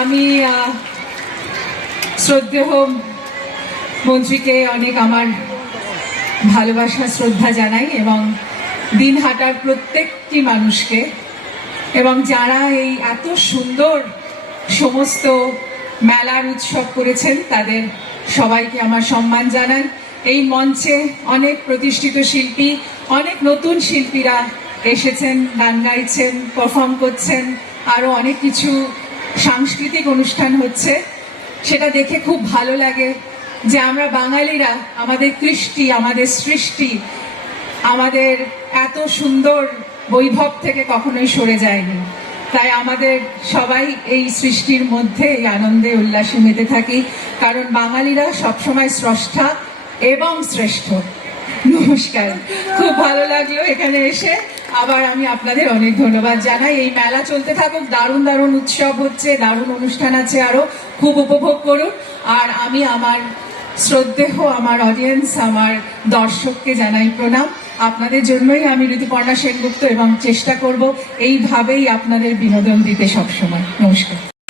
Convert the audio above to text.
আমি শ্রদ্ধেয় মন্ত্রীকে অনেক আমার ভালোবাসা শ্রদ্ধা জানাই এবং দিনহাটার প্রত্যেকটি মানুষকে এবং যারা এই এত সুন্দর সমস্ত মেলার উৎসব করেছেন তাদের সবাইকে আমার সম্মান জানাই। এই মঞ্চে অনেক প্রতিষ্ঠিত শিল্পী, অনেক নতুন শিল্পীরা এসেছেন, গান গাইছেন, পারফর্ম করছেন, আরো অনেক কিছু সাংস্কৃতিক অনুষ্ঠান হচ্ছে। সেটা দেখে খুব ভালো লাগে যে আমরা বাঙালিরা আমাদের কৃষ্টি, আমাদের সৃষ্টি, আমাদের এত সুন্দর বৈভব থেকে কখনোই সরে যায়নি। তাই আমাদের সবাই এই সৃষ্টির মধ্যে এই আনন্দে উল্লাসে মেতে থাকি, কারণ বাঙালিরা সবসময় স্রষ্টা এবং শ্রেষ্ঠ। নমস্কার, খুব ভালো লাগলো এখানে এসে। আবার আমি আপনাদের অনেক ধন্যবাদ জানাই। এই মেলা চলতে থাকুক, দারুণ দারুণ উৎসব হচ্ছে, দারুণ অনুষ্ঠান আছে, আরো খুব উপভোগ করুন। আর আমি আমার শ্রদ্ধেয় আমার অডিয়েন্স, আমার দর্শককে জানাই প্রণাম। আপনাদের জন্যই আমি ঋতুপর্ণা সেনগুপ্ত এবং চেষ্টা করব এইভাবেই আপনাদের বিনোদন দিতে সবসময়। নমস্কার।